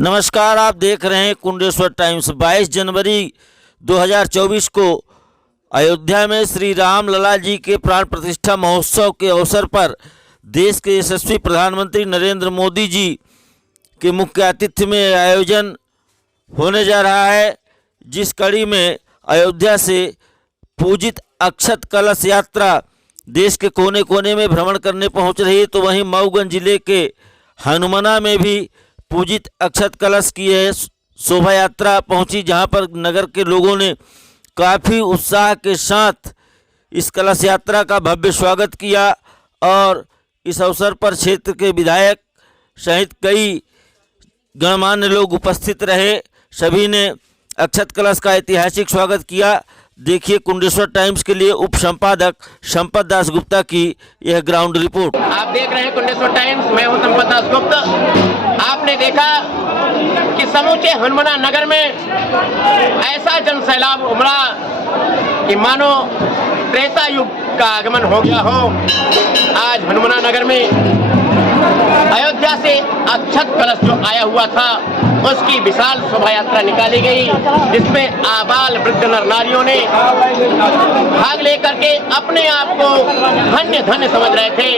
नमस्कार, आप देख रहे हैं कुंडेश्वर टाइम्स। 22 जनवरी 2024 को अयोध्या में श्री राम लला जी के प्राण प्रतिष्ठा महोत्सव के अवसर पर देश के यशस्वी प्रधानमंत्री नरेंद्र मोदी जी के मुख्य आतिथ्य में आयोजन होने जा रहा है, जिस कड़ी में अयोध्या से पूजित अक्षत कलश यात्रा देश के कोने कोने में भ्रमण करने पहुंच रही है। तो वहीं मऊगंज जिले के हनुमना में भी पूजित अक्षत कलश की है शोभा यात्रा पहुंची, जहां पर नगर के लोगों ने काफ़ी उत्साह के साथ इस कलश यात्रा का भव्य स्वागत किया और इस अवसर पर क्षेत्र के विधायक सहित कई गणमान्य लोग उपस्थित रहे। सभी ने अक्षत कलश का ऐतिहासिक स्वागत किया। देखिए कुंडेश्वर टाइम्स के लिए उप संपादक संपत दास गुप्ता की यह ग्राउंड रिपोर्ट। आप देख रहे हैं कुंडेश्वर टाइम्स, मैं हूं संपत दास गुप्ता। आपने देखा कि समूचे हनुमना नगर में ऐसा जनसैलाब उमड़ा कि मानो त्रेता युग का आगमन हो गया हो। आज हनुमना नगर में अयोध्या से अक्षत कलश जो आया हुआ था उसकी विशाल शोभा यात्रा निकाली गई, जिसमें आबाल वृद्ध नर नारियों ने भाग लेकर के अपने आप को धन्य धन्य समझ रहे थे।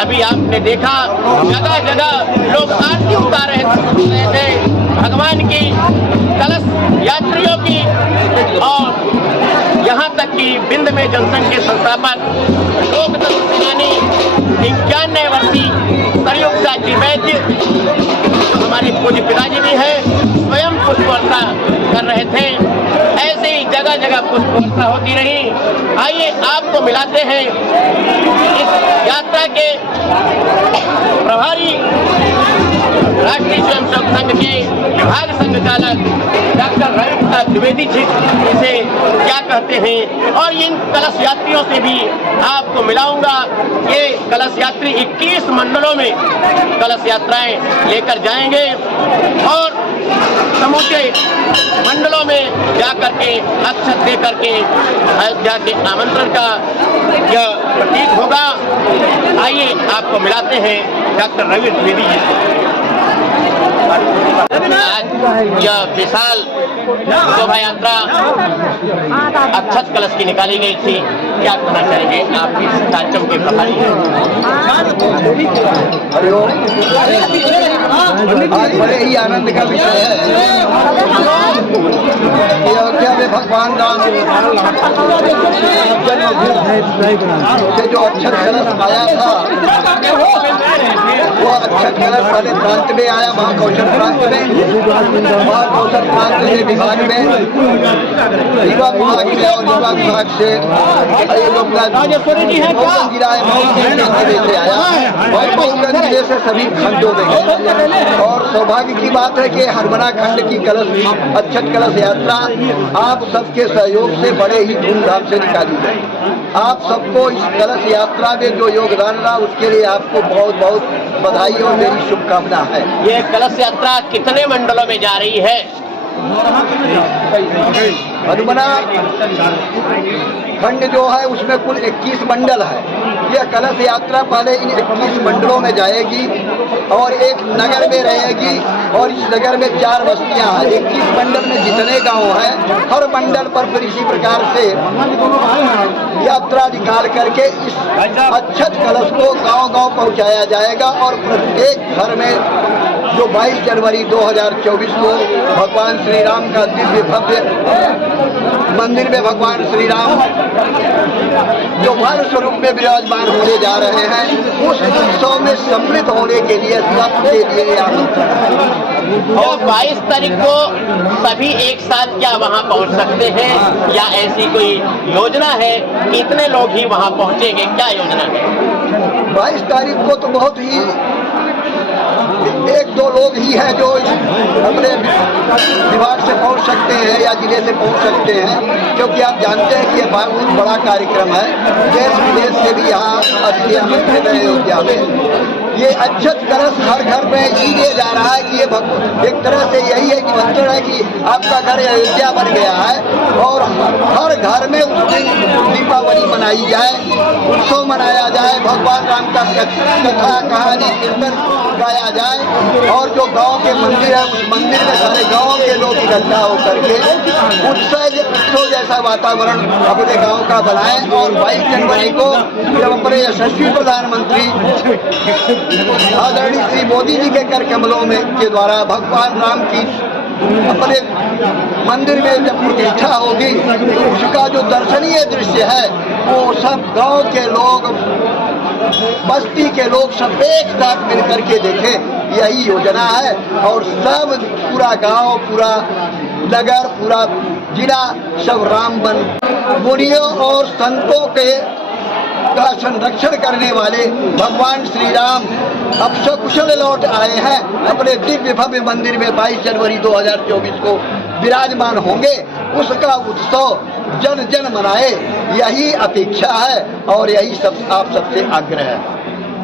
अभी आपने देखा जगह जगह लोग आरती उतार रहे थे भगवान की, कलश यात्रियों की, और यहाँ तक कि बिंद में जनसंघ के संस्थापक लोकतंत्र सेनानी 91 वर्षीय सरयुग साची वैद्य, जो हमारे पूज्य पिताजी भी हैं, स्वयं पुष्प वर्षा कर रहे थे। ऐसे ही जगह जगह पुष्प वर्षा होती रही। आइए आपको मिलाते हैं इस यात्रा के प्रभारी राष्ट्रीय स्वयंसेवक संघ के विभाग संचालक डॉक्टर रवि प्रसाद द्विवेदी जी से क्या कहते हैं, और इन कलश यात्रियों से भी आपको मिलाऊंगा। ये कलश यात्री 21 मंडलों में कलश यात्राएं लेकर जाएंगे और समूचे मंडलों में जाकर के अक्षत दे करके अयोध्या के आमंत्रण का यह प्रतीक होगा। आइए आपको मिलाते हैं डॉक्टर रवि द्विवेदी जी से। आज यह विशाल शोभा यात्रा अक्षत कलश की निकाली गई थी, क्या कहना चाहेंगे आप इस कार्यक्रम के प्रभारी हैं? आज बड़े ही आनंद का विषय है। अयोध्या में भगवान राम जन्मभूमि जो अक्षत कलश आया था, वो अक्षत कलश वाले प्रांत में आया, वहाँ कौशल प्रांत में, वहाँ कौशल प्रांत से विभाग में, युवा विभाग में और युवा विभाग से जिले से आया और मऊगंज जिले से सभी खंडों में। और सौभाग्य की बात है कि हनुमना खंड की कलश अक्षत कलश यात्रा आप सबके सहयोग से बड़े ही धूमधाम से निकाली गई। आप सबको इस कलश यात्रा में जो योगदान रहा उसके लिए आपको बहुत बहुत बधाई और मेरी शुभकामना है। ये कलश यात्रा कितने मंडलों में जा रही है? हनुमना खंड जो है उसमें कुल 21 मंडल है। यह कलश यात्रा पहले इन 21 मंडलों में जाएगी और एक नगर में रहेगी, और इस नगर में 4 बस्तियां हैं। 21 मंडल में जितने गांव हैं, हर मंडल पर फिर इसी प्रकार से यात्रा निकाल करके इस अक्षत कलश को गांव-गांव पहुंचाया जाएगा। और प्रत्येक घर में जो 22 जनवरी 2024 को भगवान श्री राम का दिव्य भव्य मंदिर में भगवान श्री राम जो वन स्वरूप में विराजमान होने जा रहे हैं, उस उत्सव में सम्मिलित होने के लिए सबके लिए आमंत्रण। और 22 तारीख को सभी एक साथ क्या वहां पहुंच सकते हैं, या ऐसी कोई योजना है कि इतने लोग ही वहां पहुंचेंगे? क्या योजना है? 22 तारीख को तो बहुत ही 1-2 लोग ही हैं जो अपने विभाग से पहुंच सकते हैं या जिले से पहुंच सकते हैं, क्योंकि आप जानते हैं कि यह बहुत बड़ा कार्यक्रम है। देश विदेश से भी यहाँ अतिथि आमंत्रित है अयोध्या में। ये अक्षत कलश हर घर में ये जा रहा है कि ये एक तरह से यही है कि मंत्र है कि आपका घर अयोध्या बन गया है और हर घर में उस दिन दीपावली मनाई जाए, उत्सव मनाया जाए, भगवान राम का कथा कहानी कीर्तन गाया जाए और जो गांव के मंदिर है उस मंदिर में सारे गांव के लोग इकट्ठा होकर के उत्सव जैसा वातावरण अपने गांव का बनाएं और 22 जनवरी को जब अपने यशस्वी प्रधानमंत्री आदरणीय श्री मोदी जी के कर कमलों में के द्वारा भगवान राम की अपने मंदिर में जब प्रतिष्ठा होगी तो उसका जो दर्शनीय दृश्य है वो सब गांव के लोग, बस्ती के लोग सब एक साथ मिलकर के देखें, यही योजना है। और सब पूरा गांव, पूरा नगर, पूरा जिला सब राम बन मुनियों और संतों के का संरक्षण करने वाले भगवान श्री राम अब सकुशल लौट आए हैं। अपने दिव्य भव्य मंदिर में 22 जनवरी 2024 को विराजमान होंगे। उसका उत्सव जन जन मनाए, यही अपेक्षा है और यही सब आप सबसे आग्रह है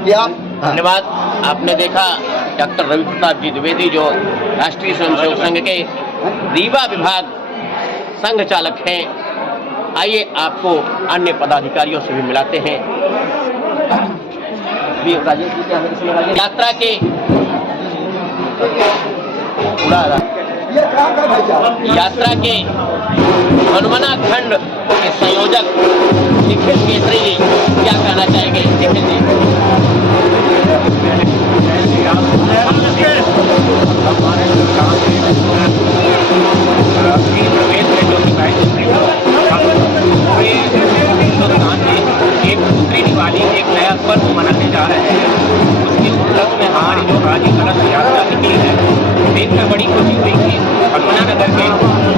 कि आप। धन्यवाद। आपने देखा डॉक्टर रवि प्रताप जी द्विवेदी जो राष्ट्रीय स्वयंसेवक संघ के रीवा विभाग संघ चालक हैं। आइए आपको अन्य पदाधिकारियों से भी मिलाते हैं। यात्रा के हनुमाना खंड के संयोजक निखिल केसरी जी क्या कहना चाहेंगे? निखिल जी। हिंदुस्तान में एक दूसरी दिवाली, एक नया पर्व मनाने जा रहे हैं। उसके उपलक्ष्य में हमारी जो आज कलश यात्रा निकली है, देखकर बड़ी खुशी हुई कि हनुमाना नगर के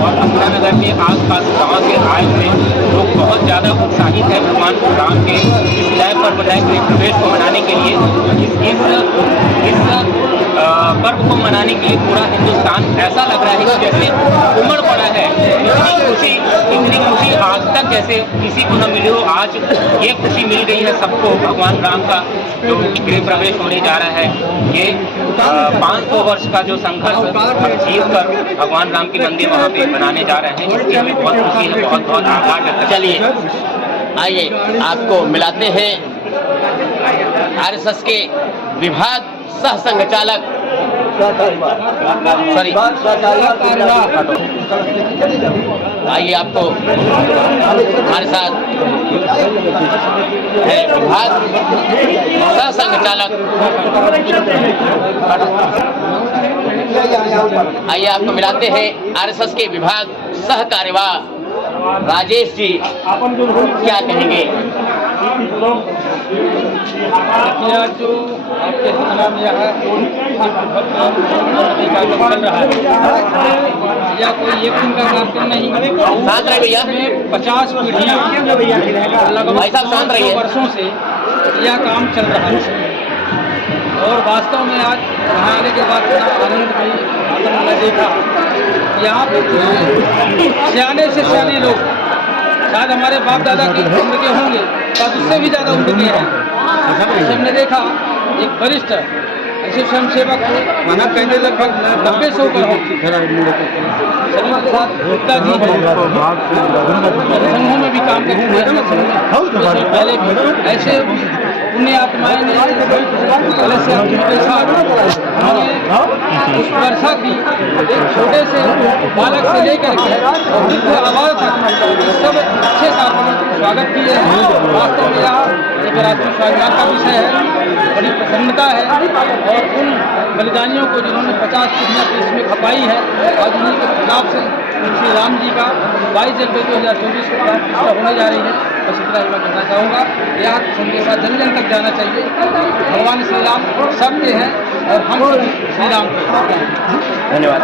और हनुमाना नगर के आसपास गांव के आए हुए लोग बहुत ज़्यादा उत्साहित है भगवान राम के इस नए पर्वदाय गृह प्रवेश को मनाने के लिए। इस पर्व को मनाने के लिए पूरा हिंदुस्तान ऐसा लग रहा है कि जैसे उमड़ पड़ा है। इतनी खुशी आज तक जैसे किसी को न मिली हो, आज ये खुशी मिल गई है सबको। भगवान राम का जो गृह प्रवेश होने जा रहा है, ये 500 वर्ष का जो संघर्ष जीत कर भगवान राम की मंदिर वहाँ पे बनाने जा रहे हैं, इसकी हमें बहुत खुशी है, बहुत बहुत आभार व्यक्त करते हैं। चलिए आइए आपको मिलाते हैं आरएसएस के विभाग सह संघचालक आइए आपको हमारे साथ है विभाग सह संघचालक, आइए आपको मिलाते हैं आरएसएस के विभाग सह कार्यवाह राजेश जी क्या कहेंगे? जो आपके नाम यह है या कोई एक दिन का कार्यक्रम नहीं, शांत रहे भैया। 50 पीढ़ियाँ लगभग वर्षों से यह काम चल रहा है और वास्तव में आज यहाँ आने के बाद आनंद भी देखा। यहाँ पे सियाने से सियाने लोग, शायद हमारे बाप दादा की उम्र के होंगे तब उससे भी ज़्यादा उम्र के हैं। हमने देखा एक वरिष्ठ ऐसे स्वयंसेवक वहाँ कहते लगभग 90-100 पर हो गुप्ता जी संघों में भी काम करते हैं। पहले भी ऐसे पुण्य आत्माएं ने कलश यात्रा के साथ उस वर्षा की एक छोटे से बालक से लेकर के आवाज सब अच्छे साथ स्वागत किए हैं। वास्तव में यह एक राष्ट्रीय स्वाभिमान का विषय है, बड़ी प्रसन्नता है और उन बलिदानियों को जिन्होंने 50 पीढ़ियाँ इसमें खपाई है और उन्हीं के खिलाफ से श्री राम जी का 22 जनवरी 2024 को प्राण प्रतिष्ठा होने जा रही है। बस इतना मैं कहना चाहूँगा, यह संदेशा जन जन तक जाना चाहिए। भगवान श्री राम सबके हैं और हम श्री राम के हैं। धन्यवाद।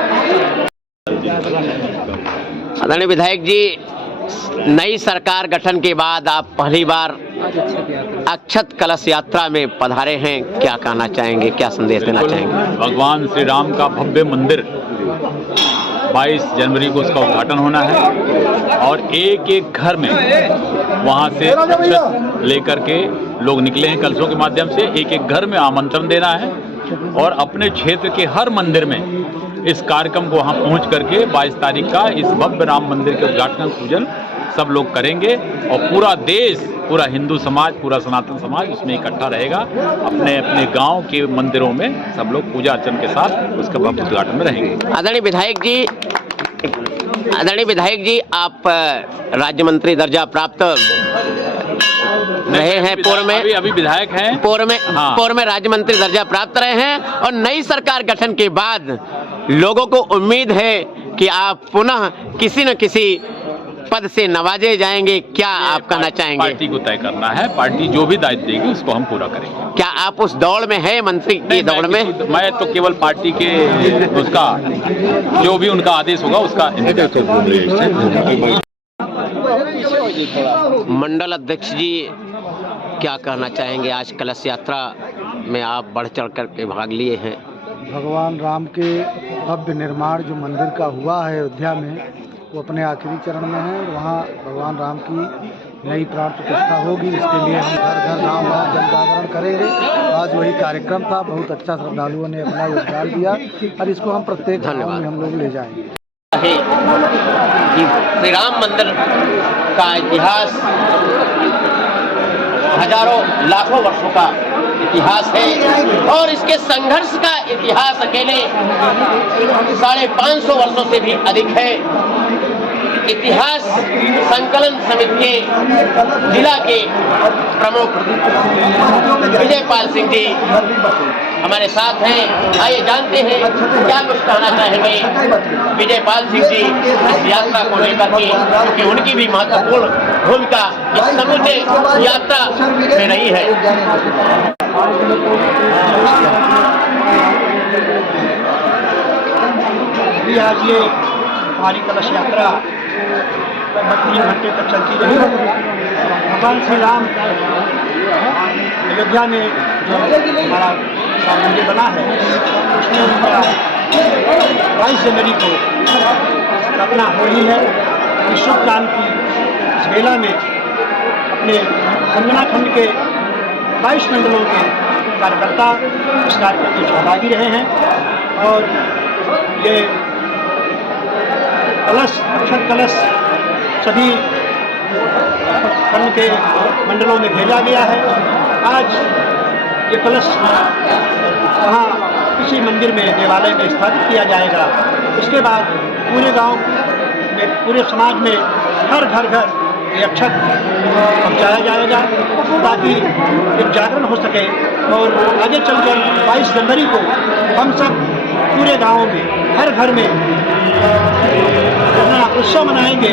आदरणीय विधायक जी, नई सरकार गठन के बाद आप पहली बार अक्षत कलश यात्रा में पधारे हैं, क्या कहना चाहेंगे, क्या संदेश देना चाहेंगे? भगवान श्री राम का भव्य मंदिर 22 जनवरी को उसका उद्घाटन होना है और एक एक घर में वहाँ से अक्षत लेकर के लोग निकले हैं कलशों के माध्यम से। एक एक घर में आमंत्रण देना है और अपने क्षेत्र के हर मंदिर में इस कार्यक्रम को वहाँ पहुँच करके 22 तारीख का इस भव्य राम मंदिर के उद्घाटन पूजन सब लोग करेंगे और पूरा देश, पूरा हिंदू समाज, पूरा सनातन समाज उसमें इकट्ठा रहेगा। अपने अपने गांव के मंदिरों में सब लोग पूजा अर्चन के साथ उसका भव्य उद्घाटन में रहेंगे। आदरणीय विधायक जी, आप राज्य मंत्री दर्जा प्राप्त रहे हैं, पूर्व में अभी विधायक हैं, पूर्व में राज्य मंत्री दर्जा प्राप्त रहे हैं और नई सरकार गठन के बाद लोगों को उम्मीद है कि आप पुनः किसी न किसी पद से नवाजे जाएंगे। क्या आप कहना चाहेंगे? पार्टी को तय करना है, पार्टी जो भी दायित्व देगी उसको हम पूरा करेंगे। क्या आप उस दौड़ में है, मंत्री की दौड़ में? मैं तो केवल पार्टी के उसका जो भी उनका आदेश होगा उसका मंडल अध्यक्ष जी, क्या कहना चाहेंगे? आज कलश यात्रा में आप बढ़ चढ़ करके भाग लिए हैं। भगवान राम के भव्य निर्माण जो मंदिर का हुआ है अयोध्या में, वो अपने आखिरी चरण में है और वहाँ भगवान राम की नई प्राण प्रतिष्ठा होगी। इसके लिए हम घर घर राम राम जन जागरण करेंगे। आज वही कार्यक्रम था, बहुत अच्छा श्रद्धालुओं ने अपना योगदान दिया और इसको हम प्रत्येक गाँव में हम लोग ले जाएंगे। श्री राम मंदिर का इतिहास हजारों लाखों वर्षों का इतिहास है और इसके संघर्ष का इतिहास अकेले 550 वर्षों से भी अधिक है। इतिहास संकलन समिति के जिला के प्रमुख विजयपाल सिंह जी हमारे साथ हैं। आइए जानते हैं क्या कुछ कहना चाहेंगे विजयपाल सिंह जी इस यात्रा को लेकर के, क्योंकि उनकी भी महत्वपूर्ण भूमिका इस समूचे यात्रा में रही है। आज ये हमारी कलश यात्रा 3 घंटे तक चलती रही। भगवान श्री राम अयोध्या में जो हमारा राम मंदिर बना है उसमें उनका 22 जनवरी को स्थापना होनी है। इस शुभ काम की इस मेला में अपने खंडना खंड के 22 मंडलों के कार्यकर्ता इस कार्यक्रम में सहभागी रहे हैं और ये कलश, अक्षत कलश सभी खंड के मंडलों में भेजा गया है। आज ये कलश वहाँ किसी मंदिर में, देवालय में स्थापित किया जाएगा। उसके बाद पूरे गांव में, पूरे समाज में हर घर ये अक्षत पहुँचाया जाएगा ताकि एक जागरण हो सके और आगे चलकर 22 जनवरी को हम सब पूरे गाँव में, हर घर में अपना उत्सव मनाएंगे।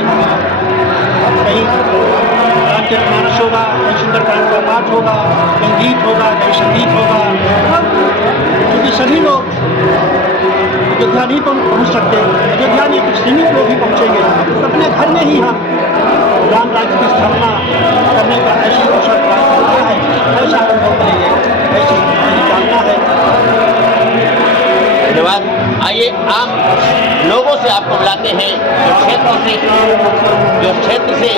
कहीं रामचरितमानस होगा, कहीं सुंदरकांड का पाठ होगा, कहीं गीत होगा, कहीं संगीत होगा। क्योंकि सभी लोग अयोध्या नहीं पहुँच सकते, अयोध्या में कुछ सीमित लोग ही पहुँचेंगे। अपने घर में ही हम राम राज्य की स्थापना करने का ऐसा अवसर प्राप्त होता है, ऐसा अनुभव करेंगे, ऐसी कामना है। धन्यवाद। आइए आप लोगों से आपको बुलाते हैं जो क्षेत्र से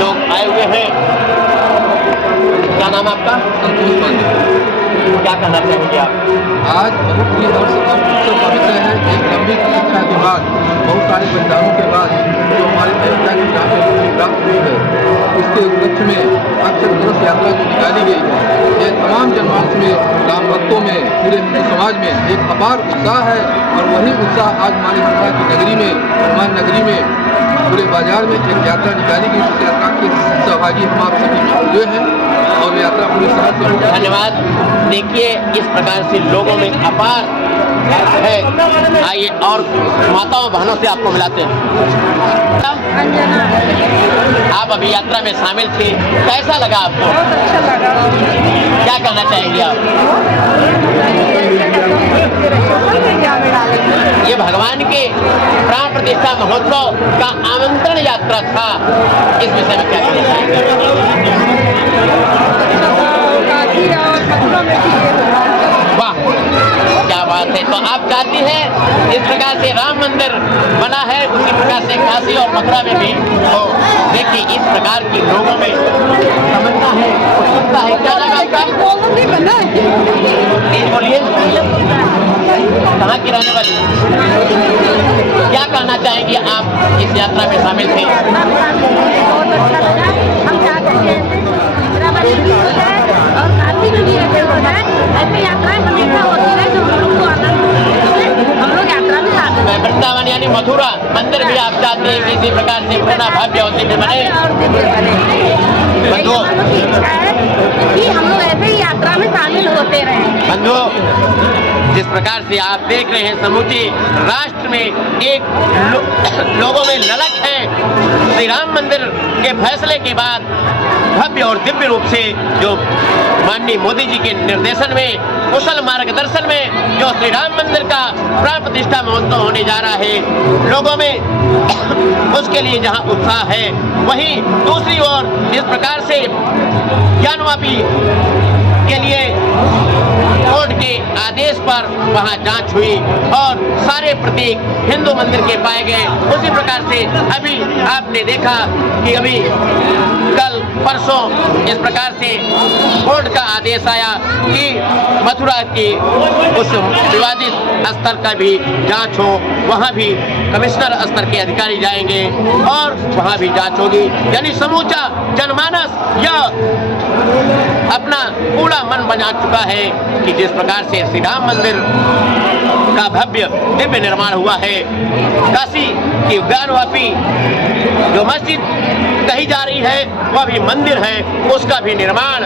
लोग आए हुए हैं। क्या नाम आपका? संतोष पांडे। क्या कहना चाहेंगे आप? आज बहुत ही हर्ष और उत्सव का विषय है। एक लंबी प्रतीक्षा के बाद, बहुत सारे बलिदानों के बाद जो हमारे अयोध्या की रामचरितमानस प्राप्त हुई है, उसके उपलक्ष्य में अक्षत कलश यात्रा जो निकाली गई है, ये तमाम जनमानस में, राम भक्तों में, पूरे हिंदू समाज में एक अपार उत्साह है। और वही उत्साह आज हमारे हनुमान की नगरी में, हनुमान नगरी में पूरे बाजार में एक यात्रा निकाली गई। इस यात्रा के सहभागी हम आप सभी हुए हैं और यात्रा पूरे शहर से हो। धन्यवाद। देखिए इस प्रकार से लोगों में अपार है। आइए और माताओं बहनों से आपको मिलाते हैं। आप अभी यात्रा में शामिल थे, कैसा लगा आपको? बहुत अच्छा लगा। क्या कहना चाहेंगे आप? ये भगवान के प्राण प्रतिष्ठा महोत्सव का आमंत्रण यात्रा था, इस विषय में क्या कहना चाहेंगे? वाह, क्या बात है। तो आप चाहती हैं इस प्रकार से राम मंदिर बना है से काशी और मथुरा में भी तो देखिए इस प्रकार की लोगों में समझना है, उत्सुकता है। क्या लगा आपका? तेज बोलिए। कहाँ की रहने वाली? क्या कहना चाहेंगे आप इस यात्रा में शामिल थे? बहुत अच्छा लगा। हम चाहते हैं और काफी भी ऐसे हो जाए, ऐसी यात्राएं हमेशा होती रहे जो हम लोग को आनंद मिले। हम लोग यात्रा में आते हैं। वृंदावन यानी मथुरा मंदिर भी आप चाहते हैं कि इसी प्रकार से पूरा भव्य और दिव्य बने। बंधुओं की इच्छा है कि हम लोग ऐसे ही यात्रा में शामिल होते रहे। बंधुओं, जिस प्रकार से आप देख रहे हैं समूचे राष्ट्र में एक लोगों में ललक है श्री राम मंदिर के फैसले के बाद भव्य और दिव्य रूप से जो माननीय मोदी जी के निर्देशन में कुशल मार्गदर्शन में जो श्री राम मंदिर का प्राण प्रतिष्ठा महोत्सव होने जा रहा है, लोगों में उसके लिए जहां उत्साह है, वहीं दूसरी ओर जिस प्रकार से ज्ञानवापी के लिए कोर्ट के आदेश पर वहां जांच हुई और सारे प्रतीक हिंदू मंदिर के पाए गए, उसी प्रकार से अभी आपने देखा कि अभी कल परसों इस प्रकार से कोर्ट का आदेश आया कि मथुरा की उस विवादित स्तर का भी जांच हो, वहां भी कमिश्नर स्तर के अधिकारी जाएंगे और वहां भी जांच होगी। यानी समूचा जनमानस यह अपना पूरा मन बना चुका है कि जिस प्रकार से श्री राम मंदिर का भव्य दिव्य निर्माण हुआ है, काशी की ज्ञानवापी जो मस्जिद कही जा रही है वह भी मंदिर है, उसका भी निर्माण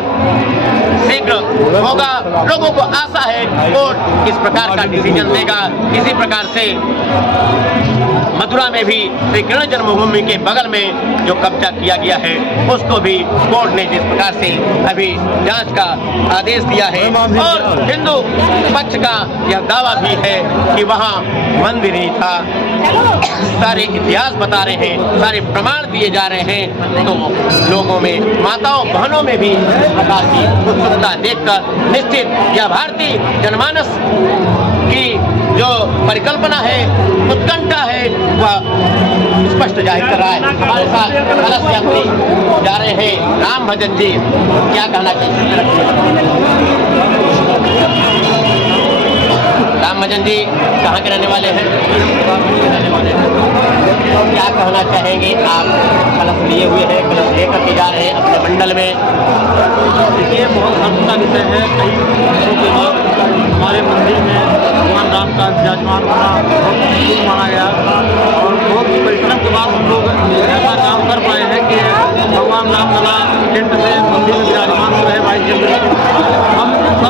शीघ्र होगा। लोगों को आशा है कोर्ट इस प्रकार का डिसीजन देगा। इसी प्रकार से मथुरा में भी श्री कृष्ण जन्मभूमि के बगल में जो कब्जा किया गया है उसको भी कोर्ट ने जिस प्रकार से अभी जांच का आदेश दिया है और हिंदू पक्ष का यह दावा भी है कि वहां मंदिर ही था। सारे इतिहास बता रहे हैं, सारे प्रमाण दिए जा रहे हैं, तो लोगों में माताओं बहनों में भी इस प्रकार की उत्सुकता देखकर निश्चित यह भारतीय जनमानस की जो परिकल्पना है, उत्कंठा है, वह स्पष्ट जाहिर कर रहा है। हमारे साथ कलश यात्री जा रहे हैं राम भजन जी, क्या कहना चाहिए? राम भजन जी कहाँ के रहने वाले हैं? क्या कहना चाहेंगे आप? कलश लिए हुए हैं, कलश लेकर के जा रहे हैं अपने मंडल में। ये बहुत हर्ष का विषय है। कई वर्षों के बाद हमारे मंदिर में भगवान राम का विराजमान होना बहुत शुभ माना गया और बहुत परिश्रम के बाद हम लोग ऐसा काम कर पाए हैं कि भगवान राम लला टेंट से मंदिर में विराजमान हो रहे 22 जनवरी को। हम सब